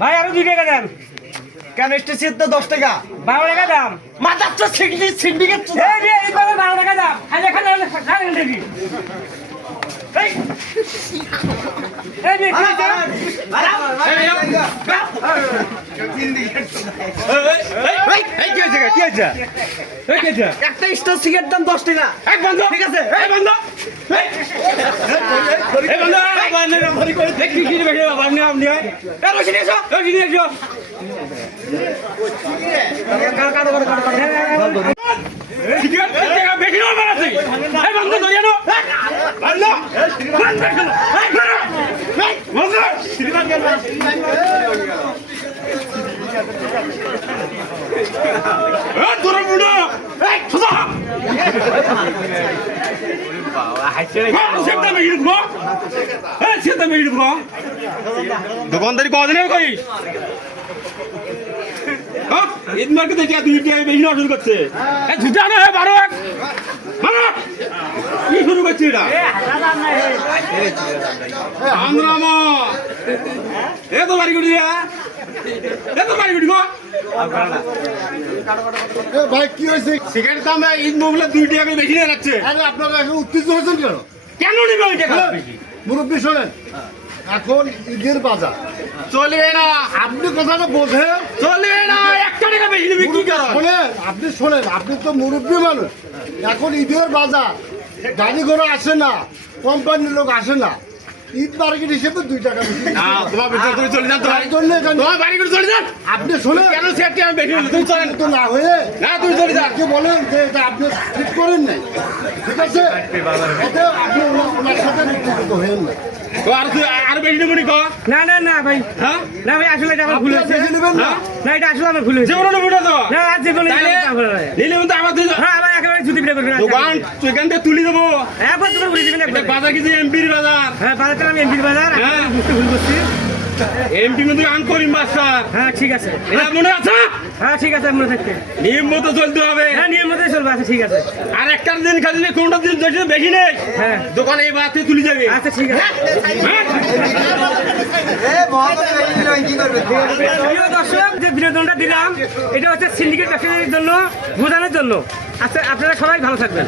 ভাই আরো 2 টাকা দেন। কেন স্টেশন তো 10 টাকা 12 টাকা দাম। মাথার তো সিন্ডিকেট এই 12 টাকা দাম। খালি দেখি এই এই একটা স্টার সিগারেট দাম 10 টাকা। এক বন্ধ ঠিক আছে এই বন্ধ এই বন্ধ বাড়ি করে দেখি কি বেশি বাড়ি আপনি এই রশি নিয়ে এসো রশি নিয়ে এসো সিগারেট টাকা বেশি না বাড়াছি এই বন্ধ ধরিয়ে নো বন্ধ বন্ধ এই বন্ধ এই দূরে মুড়ো এই সুদা দোকানদারি কদিনের করিস ঈদ মার্কেটে বেশি শুরু করছে জুতা না বারো কি শুরু করছে এটা এত বাড়ি গুটি এত বাড়ি গুটি ভাই কি হয়েছে? সিগারেট দাম ঈদ মোবাইলে 2 টাকা বেশি নিয়ে যাচ্ছে। আরে আপনারা এখন উত্তেজিত হয়েছেন কেন? কেন নিবে ওই টাকা মুরব্বী শোনেন, এখন ঈদের বাজার চলবে না। আপনি কথাটা বোঝেন? চলবে না, 1 টাকা বেশি নিবি কি কর? শোনেন, আপনি তো মুরব্বী মানুষ। এখন ঈদের বাজার, গাড়ি ঘোড়া আসে না, কোম্পানির লোক আসে না, ঈদ মার্কেট হিসেবে 2 টাকা বেশি। না, তোমার ভিতরে তুমি চলে যান, তোমার বাড়ি করে চলে যান। আপনি শোনেন, কেন সেটি আমি বেশি তুমি চলেন তো না হয়ে না, তুমি চলে যান। কে বলেন যে এটা আপনি ঠিক করেন নাই, ঠিক আছে? এতে আপনি ওনার সাথে উত্তেজিত হয়েন না। তো আর বেশি নেবো নি ক? না না না ভাই, হ্যাঁ না ভাই আসলে এটা আমার ভুল হয়েছে। বেশি নেবেন না। না এটা আসলে আমার ভুল হয়েছে। জীবনে নেবো না তো না আজ জীবনে তাহলে নিলে কিন্তু আমার হ্যাঁ আমার একেবারে ছুটি পেয়ে করবেন। দোকান সেখান থেকে তুলে দেবো। একবার তোমার বলে দিবেন একবার। বাজার কিছু এমপির বাজার। হ্যাঁ বাজারটা আমি এমপির বাজার। হ্যাঁ। বুঝতে ভুল করছি। এমপি কিন্তু আন করিম বাসার। হ্যাঁ ঠিক আছে। এটা মনে আছে? হ্যাঁ ঠিক আছে মনে থাকবে। নিয়ম মতো চলতে হবে। হ্যাঁ নিয়ম মতোই চলবে। আচ্ছা ঠিক আছে। আর একটা দিন খালি কোনটা দিন বেশি নেই। হ্যাঁ দোকানে এই বাতে তুলে যাবে। আচ্ছা ঠিক আছে। প্রিয় দর্শক, যে বিনোদনটা দিলাম এটা হচ্ছে সিন্ডিকেট ব্যবসায়ীদের জন্য, বোঝানোর জন্য। আচ্ছা আপনারা সবাই ভালো থাকবেন।